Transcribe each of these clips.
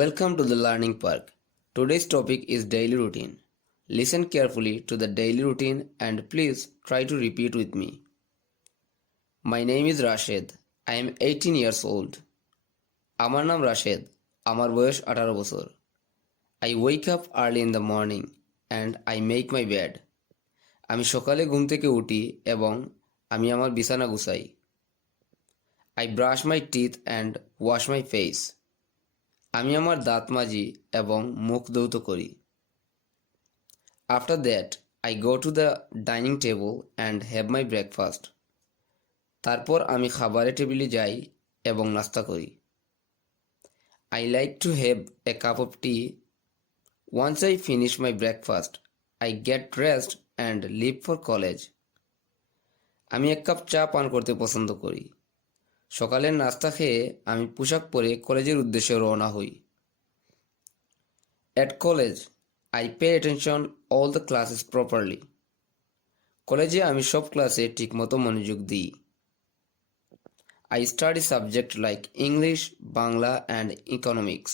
Welcome to the Learning Park. Today's topic is daily routine. Listen carefully to the daily routine and please try to repeat with me. My name is Rashid. I am 18 years old. আমার নাম রাশেদ। আমার বয়স 18 বছর। I wake up early in the morning and I make my bed. আমি সকালে ঘুম থেকে উঠি এবং আমি আমার বিছানা গুছাই। I brush my teeth and wash my face. আমি আমার দাঁত মাজি এবং মুখ ধৌত করি। After that, I go to the dining table and have my breakfast. তারপর আমি খাবারের টেবিলে যাই এবং নাস্তা করি। I like to have a cup of tea. Once I finish my breakfast, I get dressed and leave for college. আমি এক কাপ চা পান করতে পছন্দ করি। সকালের নাস্তা খেয়ে আমি পোশাক পরে কলেজের উদ্দেশ্যে রওনা হই। At college, I pay attention all the classes properly. কলেজে আমি সব ক্লাসে ঠিকমতো মনোযোগ দিই। I study subjects like English, Bangla and economics.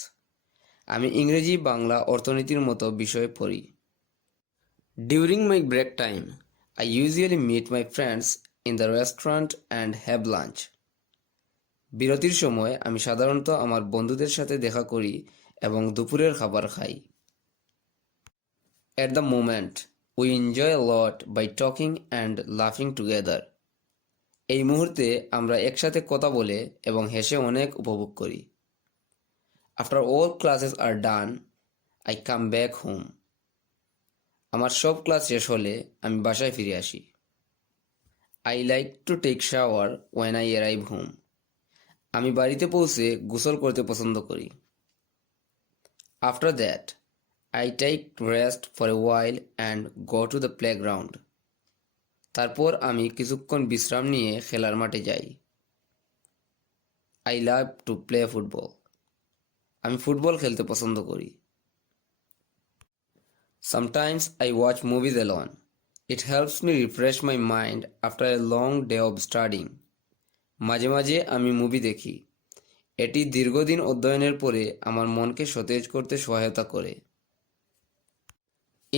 আমি ইংরেজি, বাংলা, অর্থনীতির মতো বিষয় পড়ি। During my break time, I usually meet my friends in the restaurant and have lunch. বিরতির সময় আমি সাধারণত আমার বন্ধুদের সাথে দেখা করি এবং দুপুরের খাবার খাই। At the moment, we enjoy a lot by talking and laughing together. এই মুহূর্তে আমরা একসাথে কথা বলে এবং হেসে অনেক উপভোগ করি। After all classes are done, I come back home. আমার সব ক্লাস শেষ হলে আমি বাসায় ফিরে আসি। I like to take shower when I arrive home. আমি বাড়িতে পৌঁছে গোসল করতে পছন্দ করি। After that, I take rest for a while and go to the playground. তারপর আমি কিছুক্ষণ বিশ্রাম নিয়ে খেলার মাঠে যাই। I love to play football. আমি ফুটবল খেলতে পছন্দ করি। Sometimes I watch movies alone. It helps me refresh my mind after a long day of studying. মাঝে মাঝে আমি মুভি দেখি। এটি দীর্ঘদিন অধ্যয়নের পরে আমার মনকে সতেজ করতে সহায়তা করে।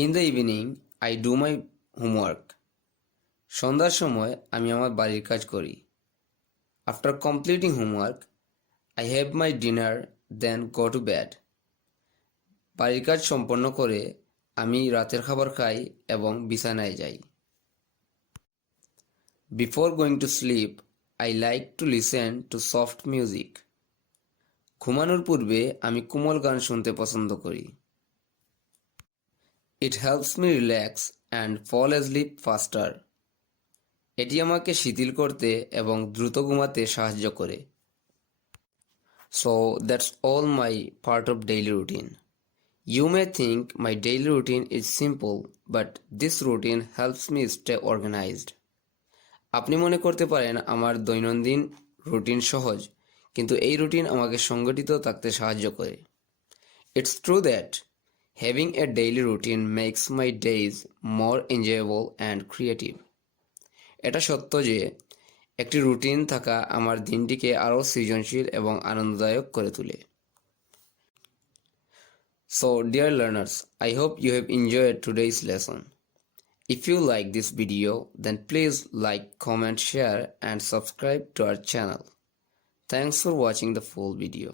In the evening, I do my homework. সন্ধ্যার সময় আমি আমার বাড়ির কাজ করি। After completing homework, I have my dinner, then go to bed. বাড়ির কাজ সম্পন্ন করে আমি রাতের খাবার খাই এবং বিছানায় যাই। Before going to sleep, I like to listen to soft music. ঘুমানোর পূর্বে আমি কোমল গান শুনতে পছন্দ করি। It helps me relax and fall asleep faster. এটি আমাকে শিথিল করতে এবং দ্রুত ঘুমাতে সাহায্য করে। So that's all my part of daily routine. You may think my daily routine is simple, but this routine helps me stay organized. আপনি মনে করতে পারেন আমার দৈনন্দিন রুটিন সহজ, কিন্তু এই রুটিন আমাকে সংগঠিত থাকতে সাহায্য করে। It's true that having a daily routine makes my days more enjoyable and creative. এটা সত্য যে একটি রুটিন থাকা আমার দিনটিকে আরও সৃজনশীল এবং আনন্দদায়ক করে তোলে। So, dear learners, I hope you have enjoyed today's lesson. If you like this video, then please like, comment, share, and subscribe to our channel. Thanks for watching the full video.